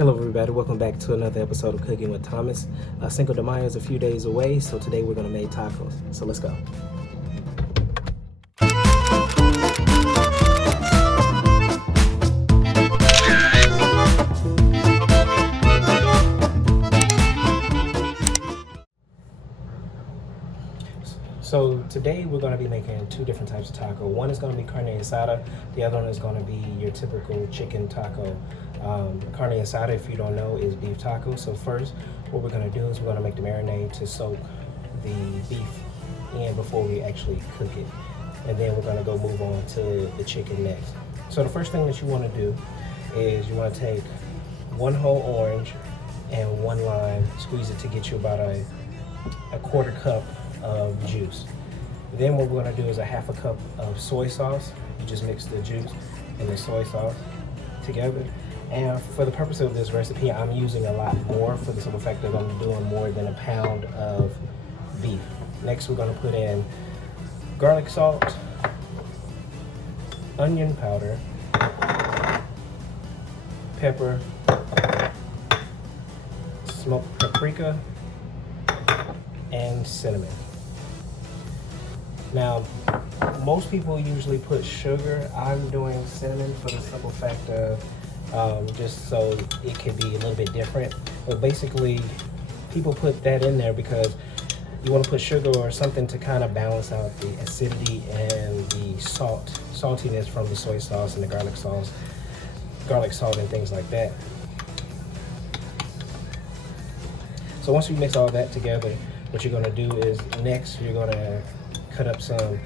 Hello everybody, welcome back to another episode of Cooking with Thomas. Cinco de Mayo is a few days away, so today we're going to make tacos. So let's go. So today we're going to be making two different types of taco. One is going to be carne asada. The other one is going to be your typical chicken taco. Carne asada, if you don't know, is beef taco. So first, what we're going to do is we're going to make the marinade to soak the beef in before we actually cook it. And then we're going to go move on to the chicken next. So the first thing that you want to do is you want to take one whole orange and one lime, squeeze it to get you about a quarter cup of juice. Then what we're going to do is a half a cup of soy sauce. You just mix the juice and the soy sauce together. And for the purpose of this recipe, I'm using a lot more for the simple fact that I'm doing more than a pound of beef. Next, we're going to put in garlic salt, onion powder, pepper, smoked paprika, and cinnamon. Now, most people usually put sugar. I'm doing cinnamon for the simple fact of just so it can be a little bit different. But basically, people put that in there because you want to put sugar or something to kind of balance out the acidity and the saltiness from the soy sauce and the garlic salt and things like that. So once you mix all that together, what you're going to do is next you're going to cut up some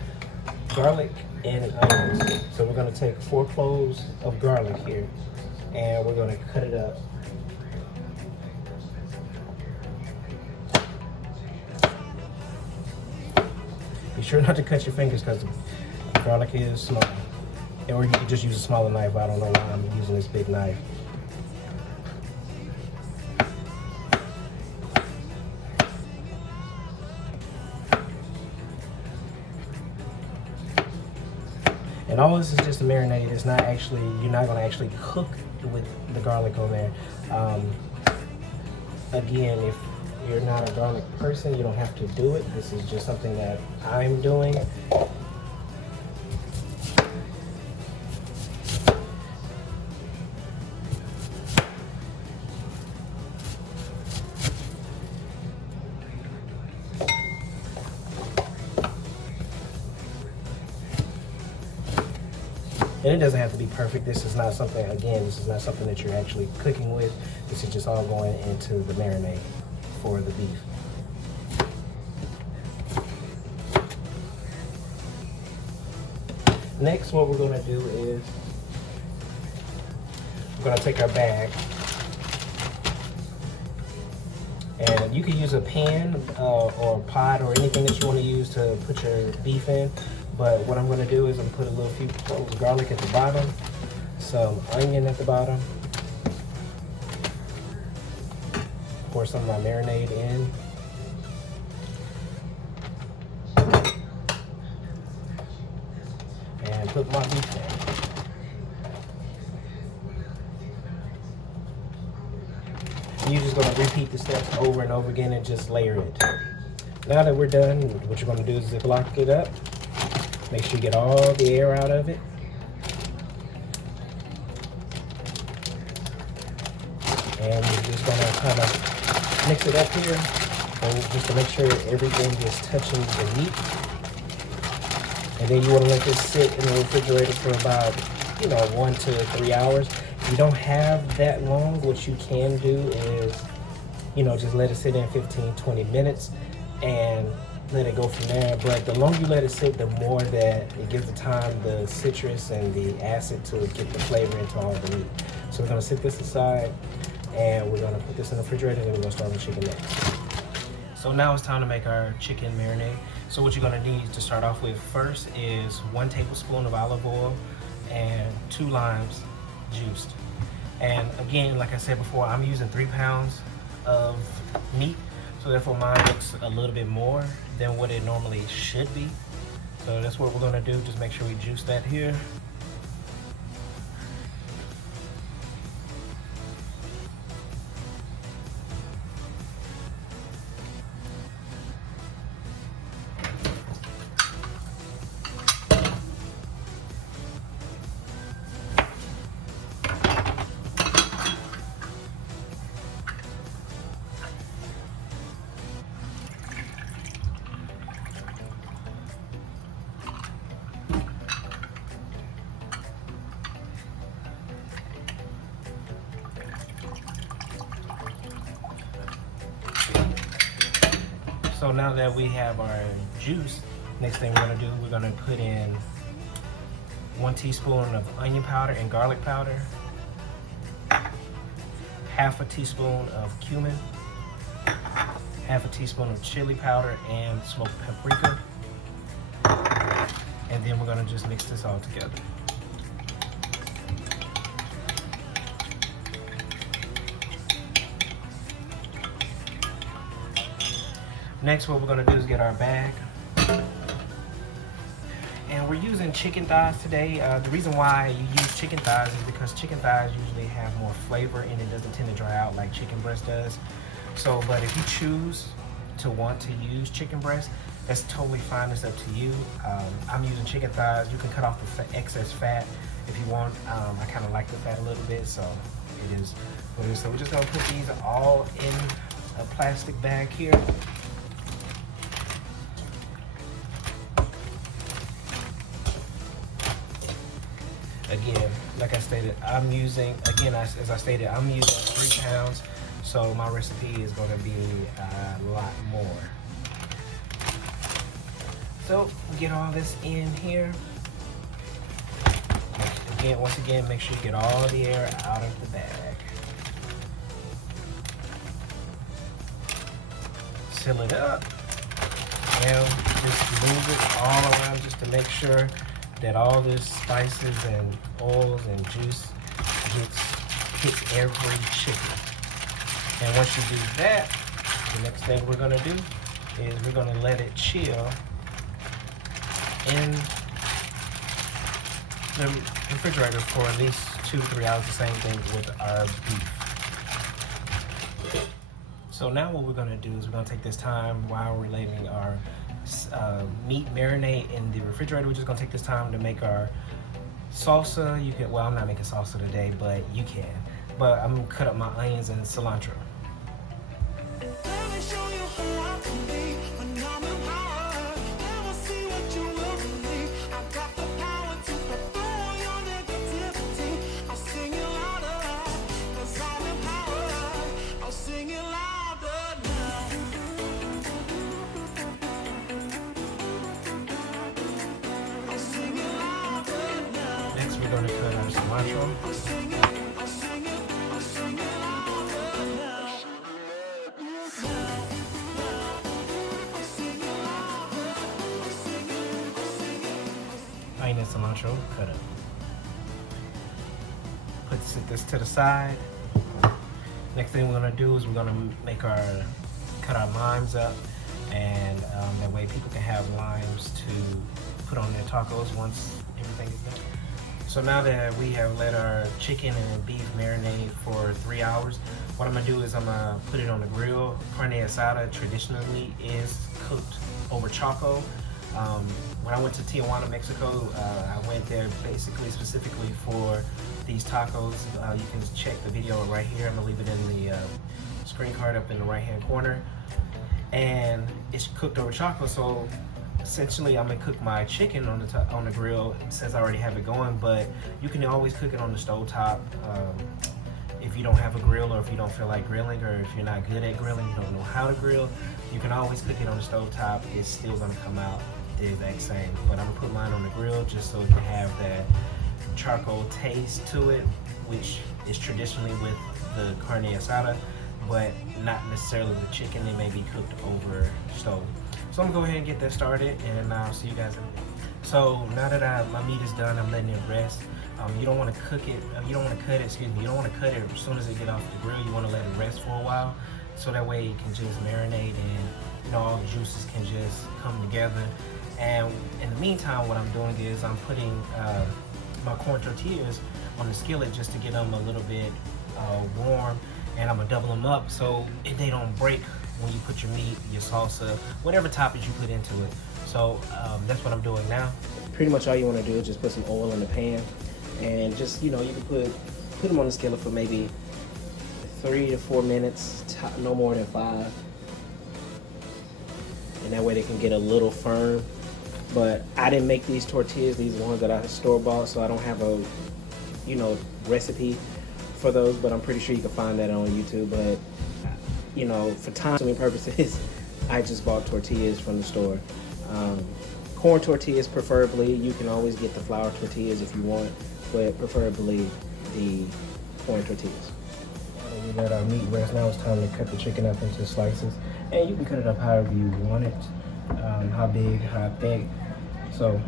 garlic and onions. So we're going to take 4 cloves of garlic here and we're going to cut it up. Be sure not to cut your fingers because the garlic is small. Or you can just use a smaller knife. I don't know why I'm using this big knife. And all this is just a marinade. It's not actually, you're not going to actually cook with the garlic on there. Again, if you're not a garlic person, you don't have to do it. This is just something that I'm doing. And it doesn't have to be perfect. This is not something, again, this is not something that you're actually cooking with. This is just all going into the marinade for the beef. Next, what we're gonna do is we're gonna take our bag, and you can use a pan or a pot or anything that you wanna use to put your beef in. But what I'm going to do is I'm going to put a few cloves of garlic at the bottom, some onion at the bottom, pour some of my marinade in, and put my beef in. You're just going to repeat the steps over and over again and just layer it. Now that we're done, what you're going to do is Ziploc it up. Make sure you get all the air out of it. And you're just gonna kind of mix it up here, and just to make sure everything is touching the meat. And then you wanna let this sit in the refrigerator for about, 1 to 3 hours. If you don't have that long, what you can do is, just let it sit in 15-20 minutes and let it go from there. But the longer you let it sit, the more that it gives the citrus and the acid to get the flavor into all the meat. So we're gonna sit this aside and we're gonna put this in the refrigerator and then we're gonna start with chicken next. So now it's time to make our chicken marinade. So what you're gonna need to start off with first is 1 tablespoon of olive oil and 2 limes juiced. And again, like I said before, I'm using 3 pounds of meat. So therefore mine looks a little bit more than what it normally should be. So that's what we're gonna do. Just make sure we juice that here. So now that we have our juice, next thing we're gonna do, we're gonna put in 1 teaspoon of onion powder and garlic powder, half a teaspoon of cumin, half a teaspoon of chili powder and smoked paprika. And then we're gonna just mix this all together. Next, what we're gonna do is get our bag. And we're using chicken thighs today. The reason why you use chicken thighs is because chicken thighs usually have more flavor and it doesn't tend to dry out like chicken breast does. So, but if you choose to want to use chicken breast, that's totally fine. It's up to you. I'm using chicken thighs. You can cut off the excess fat if you want. I kind of like the fat a little bit, so it is what it is. So we're just gonna put these all in a plastic bag here. Again, like I stated, I'm using, again, as I stated, I'm using 3 pounds, so my recipe is going to be a lot more. So, get all this in here. Again, once again, make sure you get all the air out of the bag. Seal it up. And just move it all around just to make sure that all this spices and oils and juice hits every chicken. And once you do that, the next thing we're gonna do is we're gonna let it chill in the refrigerator for at least 2 to 3 hours. The same thing with our beef. So now what we're gonna do is we're gonna take this time while we're letting our meat marinate in the refrigerator. We're just gonna take this time to make our salsa. You can, well, I'm not making salsa today, but you can. But I'm gonna cut up my onions and cilantro. Next, we're going to cut our cilantro. Onion and cilantro cut up. Set this to the side. Next thing we're going to do is we're going to cut our limes up, and that way people can have limes to put on their tacos once everything is done. So now that we have let our chicken and beef marinate for 3 hours, what I'm gonna do is I'm gonna put it on the grill. Carne Asada traditionally is cooked over charcoal. When I went to Tijuana, Mexico, I went there basically specifically for these tacos. You can check the video right here. I'm gonna leave it in the screen card up in the right hand corner. And it's cooked over charcoal, so essentially I'm gonna cook my chicken on the grill since I already have it going, but you can always cook it on the stove top. If you don't have a grill, or if you don't feel like grilling, or if you're not good at grilling, you don't know how to grill, you can always cook it on the stove top. It's still gonna come out the exact same, but I'm gonna put mine on the grill just so it can have that charcoal taste to it, which is traditionally with the carne asada, but not necessarily with chicken. They may be cooked over stove. So I'm gonna go ahead and get that started, and I'll see you guys in a minute. So now that my meat is done, I'm letting it rest. You don't want to cook it. You don't want to cut it. Excuse me. You don't want to cut it as soon as it get off the grill. You want to let it rest for a while, so that way it can just marinate and all the juices can just come together. And in the meantime, what I'm doing is I'm putting my corn tortillas on the skillet just to get them a little bit warm, and I'm gonna double them up so they don't break when you put your meat, your salsa, whatever toppings you put into it. So that's what I'm doing now. Pretty much all you want to do is just put some oil in the pan, and just, you can put them on the skillet for maybe 3 to 4 minutes, no more than 5, and that way they can get a little firm. But I didn't make these tortillas. These are the ones that I store bought, so I don't have a recipe for those, but I'm pretty sure you can find that on YouTube. But for time-consuming purposes, I just bought tortillas from the store. Corn tortillas preferably. You can always get the flour tortillas if you want, but preferably the corn tortillas. Now that we let our meat rest, now it's time to cut the chicken up into slices. And you can cut it up however you want it, how big, how thick. So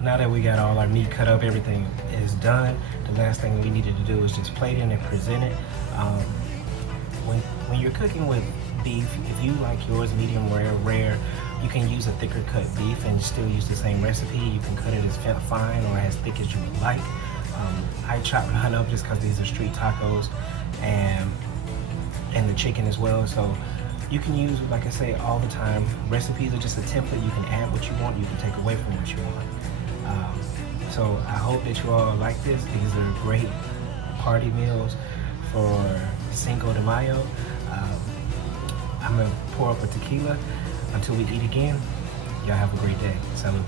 now that we got all our meat cut up, everything is done. The last thing we needed to do is just plate it and present it. When you're cooking with beef, if you like yours medium rare, you can use a thicker cut beef and still use the same recipe. You can cut it as fine or as thick as you would like. I chop mine up just because these are street tacos, and the chicken as well. So you can use, like I say all the time, recipes are just a template. You can add what you want, you can take away from what you want. So I hope that you all like this. These are great party meals for Cinco de Mayo. I'm gonna pour up a tequila until we eat again. Y'all have a great day. Salud.